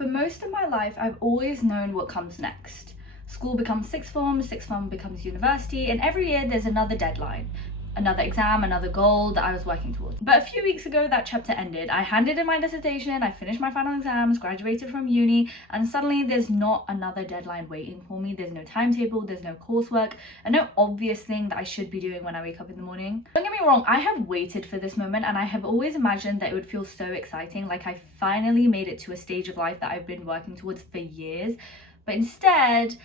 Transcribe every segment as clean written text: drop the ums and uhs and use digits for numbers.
For most of my life, I've always known what comes next. School becomes sixth form becomes university, and every year there's another deadline, another exam, another goal that I was working towards. But a few weeks ago, that chapter ended. I handed in my dissertation, I finished my final exams, graduated from uni, and suddenly there's not another deadline waiting for me. There's no timetable, there's no coursework, and no obvious thing that I should be doing when I wake up in the morning. Don't get me wrong, I have waited for this moment, and I have always imagined that it would feel so exciting, like I finally made it to a stage of life that I've been working towards for years. But instead,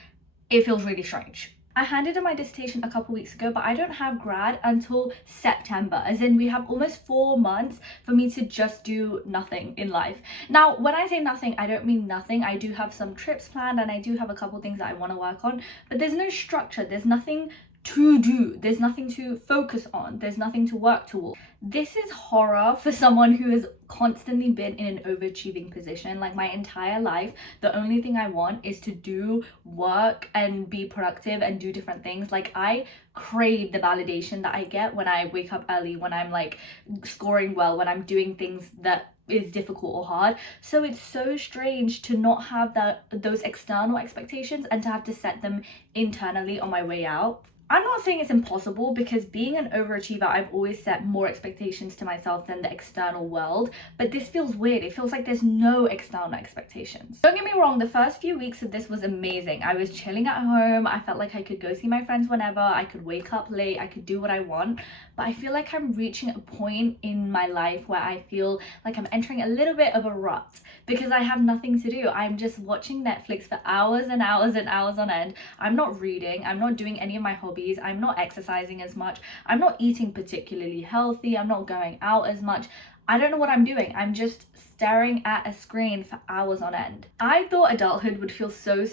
it feels really strange. I handed in my dissertation a couple weeks ago, but I don't have grad until September, as in we have almost 4 months for me to just do nothing in life. Now, when I say nothing, I don't mean nothing. I do have some trips planned and I do have a couple things that I want to work on, but there's no structure, there's nothing to do, there's nothing to focus on, there's nothing to work towards. This is horror for someone who has constantly been in an overachieving position. Like my entire life, the only thing I want is to do work and be productive and do different things. Like I crave the validation that I get when I wake up early, when I'm like scoring well, when I'm doing things that is difficult or hard. So it's so strange to not have those external expectations and to have to set them internally on my way out. I'm not saying it's impossible, because being an overachiever, I've always set more expectations to myself than the external world, but this feels weird. It feels like there's no external expectations. Don't get me wrong, the first few weeks of this was amazing. I was chilling at home, I felt like I could go see my friends whenever, I could wake up late, I could do what I want, but I feel like I'm reaching a point in my life where I feel like I'm entering a little bit of a rut because I have nothing to do. I'm just watching Netflix for hours and hours and hours on end. I'm not reading, I'm not doing any of my hobbies, I'm not exercising as much, I'm not eating particularly healthy, I'm not going out as much. I don't know what I'm doing. I'm just staring at a screen for hours on end. I thought adulthood would feel so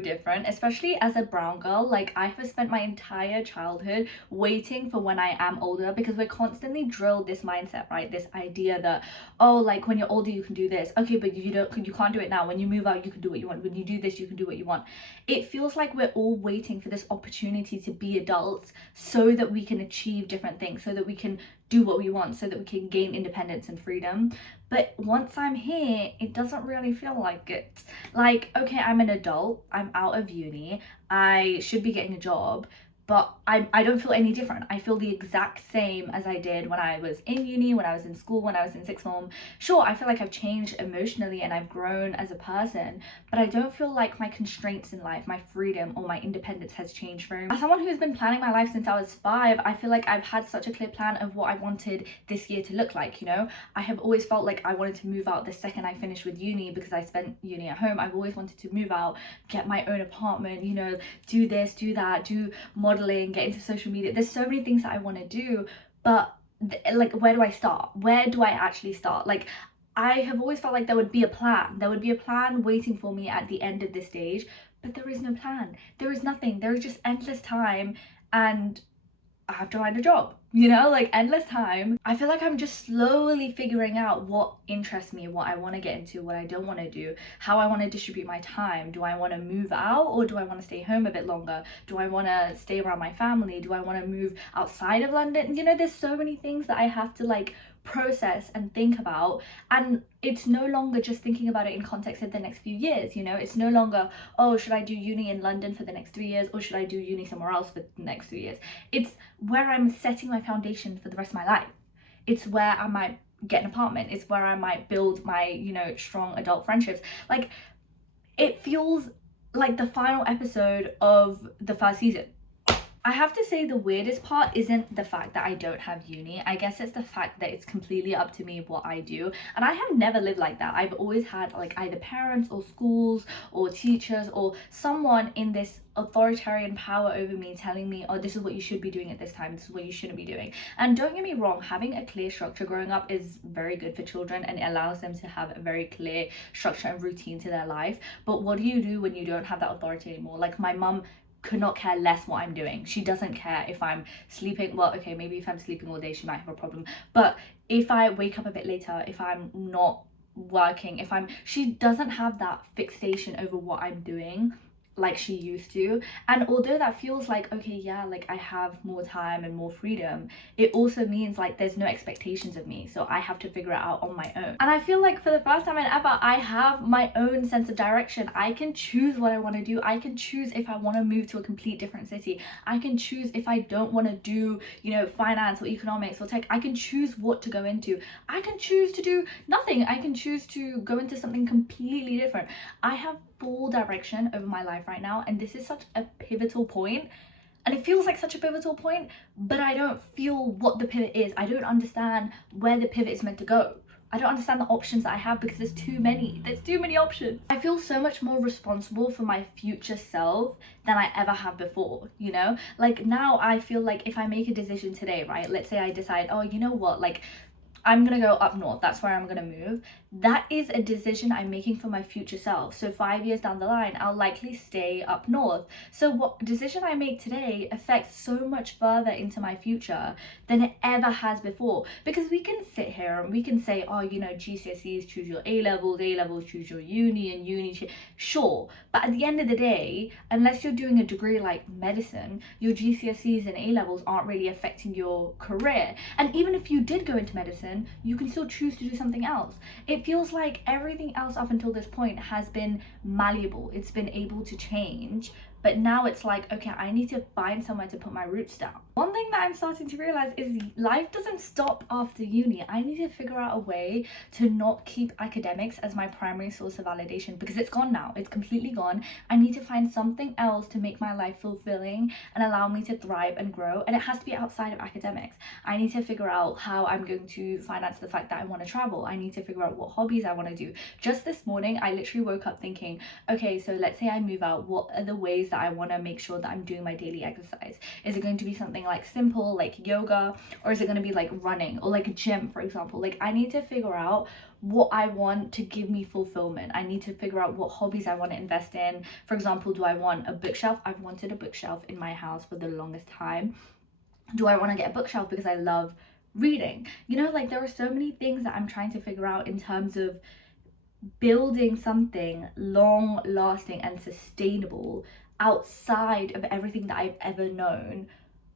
different, especially as a brown girl. Like I have spent my entire childhood waiting for when I am older, because we're constantly drilled this mindset, right? This idea that, oh, like when you're older you can do this. Okay, but you can't do it now. When you move out you can do what you want. When you do this you can do what you want. It feels like we're all waiting for this opportunity to be adults so that we can achieve different things, so that we can do what we want, so that we can gain independence and freedom. But once I'm here, it doesn't really feel like it. Like, okay, I'm an adult, I'm out of uni, I should be getting a job, but I don't feel any different. I feel the exact same as I did when I was in uni, when I was in school, when I was in sixth form. Sure, I feel like I've changed emotionally and I've grown as a person, but I don't feel like my constraints in life, my freedom or my independence has changed very much. As someone who's been planning my life since I was 5, I feel like I've had such a clear plan of what I wanted this year to look like, you know? I have always felt like I wanted to move out the second I finished with uni, because I spent uni at home. I've always wanted to move out, get my own apartment, you know, do this, do that, do modeling, get into social media. There's so many things that I want to do, but like, where do I start? Where do I actually start? Like, I have always felt like there would be a plan. There would be a plan waiting for me at the end of this stage, but there is no plan. There is nothing. There is just endless time, and I have to find a job, you know, like endless time. I feel like I'm just slowly figuring out what interests me, what I want to get into, what I don't want to do, how I want to distribute my time. Do I want to move out, or do I want to stay home a bit longer? Do I want to stay around my family? Do I want to move outside of London? You know, there's so many things that I have to like process and think about, and it's no longer just thinking about it in context of the next few years, you know. It's no longer, oh, should I do uni in London for the next 3 years, or should I do uni somewhere else for the next 3 years? It's where I'm setting my foundation for the rest of my life. It's where I might get an apartment. It's where I might build my, you know, strong adult friendships. Like, it feels like the final episode of the first season. I have to say the weirdest part isn't the fact that I don't have uni. I guess it's the fact that it's completely up to me what I do. And I have never lived like that. I've always had like either parents or schools or teachers or someone in this authoritarian power over me telling me, oh, this is what you should be doing at this time, this is what you shouldn't be doing. And don't get me wrong, having a clear structure growing up is very good for children, and it allows them to have a very clear structure and routine to their life. But what do you do when you don't have that authority anymore? Like, my mum could not care less what I'm doing. She doesn't care if I'm sleeping. Well, okay, maybe if I'm sleeping all day she might have a problem, but if I wake up a bit later, if I'm not working, she doesn't have that fixation over what I'm doing. like she used to. And although that feels like, okay, yeah, like I have more time and more freedom, it also means like there's no expectations of me, so I have to figure it out on my own. And I feel like for the first time ever, I have my own sense of direction. I can choose what I want to do. I can choose if I want to move to a complete different city. I can choose if I don't want to do, you know, finance or economics or tech. I can choose what to go into. I can choose to do nothing. I can choose to go into something completely different. I have full direction over my life right now, and this is such a pivotal point, and it feels like such a pivotal point, but I don't feel what the pivot is. I don't understand where the pivot is meant to go. I don't understand the options that I have because there's too many options. I feel so much more responsible for my future self than I ever have before, you know? Like now I feel like if I make a decision today, right, let's say I decide, oh, you know what, like I'm gonna go up north, that's where I'm gonna move. That is a decision I'm making for my future self. So 5 years down the line, I'll likely stay up north. So what decision I make today affects so much further into my future than it ever has before. Because we can sit here and we can say, oh, you know, GCSEs, choose your A-levels, choose your uni, and uni, sure. But at the end of the day, unless you're doing a degree like medicine, your GCSEs and A-levels aren't really affecting your career. And even if you did go into medicine, you can still choose to do something else. It feels like everything else up until this point has been malleable. It's been able to change. But now it's like, okay, I need to find somewhere to put my roots down. One thing that I'm starting to realize is life doesn't stop after uni. I need to figure out a way to not keep academics as my primary source of validation, because it's gone now. It's completely gone. I need to find something else to make my life fulfilling and allow me to thrive and grow. And it has to be outside of academics. I need to figure out how I'm going to finance the fact that I want to travel. I need to figure out what hobbies I want to do. Just this morning, I literally woke up thinking, okay, so let's say I move out. What are the ways that I want to make sure that I'm doing my daily exercise? Is it going to be something like simple, like yoga, or is it going to be like running or like a gym, for example? Like I need to figure out what I want to give me fulfillment. I need to figure out what hobbies I want to invest in. For example, do I want a bookshelf? I've wanted a bookshelf in my house for the longest time. Do I want to get a bookshelf because I love reading? You know, like there are so many things that I'm trying to figure out in terms of building something long lasting and sustainable outside of everything that I've ever known,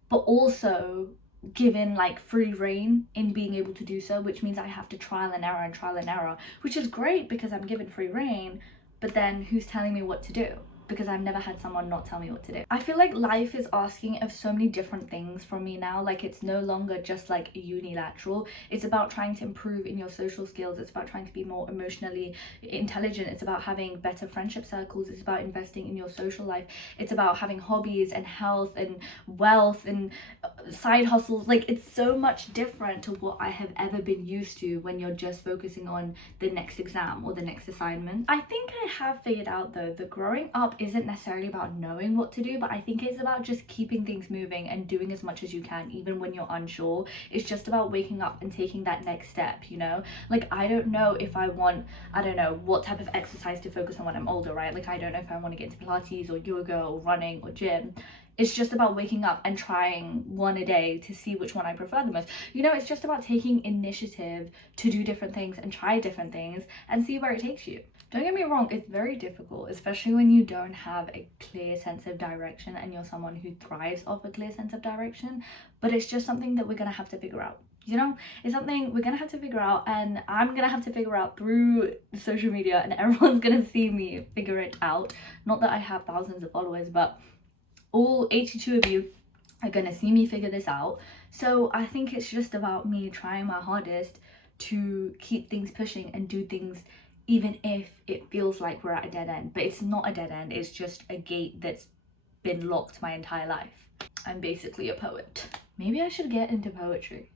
but also given like free reign in being able to do so, which means I have to trial and error, which is great because I'm given free reign, but then who's telling me what to do? Because I've never had someone not tell me what to do. I feel like life is asking of so many different things from me now. Like it's no longer just like unilateral. It's about trying to improve in your social skills. It's about trying to be more emotionally intelligent. It's about having better friendship circles. It's about investing in your social life. It's about having hobbies and health and wealth and side hustles. Like it's so much different to what I have ever been used to when you're just focusing on the next exam or the next assignment. I think I have figured out though that growing up isn't necessarily about knowing what to do, but I think it's about just keeping things moving and doing as much as you can even when you're unsure. It's just about waking up and taking that next step, you know? Like I don't know if I want, I don't know what type of exercise to focus on when I'm older, right? Like I don't know if I want to get into Pilates or yoga or running or gym. It's just about waking up and trying one a day to see which one I prefer the most. You know, it's just about taking initiative to do different things and try different things and see where it takes you. Don't get me wrong, it's very difficult, especially when you don't have a clear sense of direction and you're someone who thrives off a clear sense of direction, but it's just something that we're gonna have to figure out. You know, it's something we're gonna have to figure out, and I'm gonna have to figure out through social media, and everyone's gonna see me figure it out. Not that I have thousands of followers, but all 82 of you are gonna see me figure this out. So I think it's just about me trying my hardest to keep things pushing and do things even if it feels like we're at a dead end. But it's not a dead end, it's just a gate that's been locked my entire life. I'm basically a poet. Maybe I should get into poetry.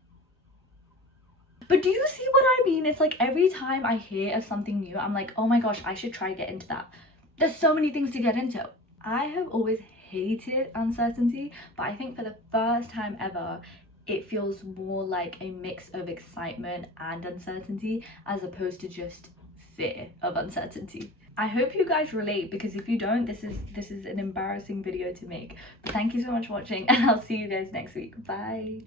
But do you see what I mean? It's like every time I hear of something new, I'm like, oh my gosh, I should try to get into that. There's so many things to get into. I have always hated uncertainty, but I think for the first time ever, it feels more like a mix of excitement and uncertainty as opposed to just fear of uncertainty. I hope you guys relate, because if you don't, this is an embarrassing video to make. But thank you so much for watching, and I'll see you guys next week. Bye.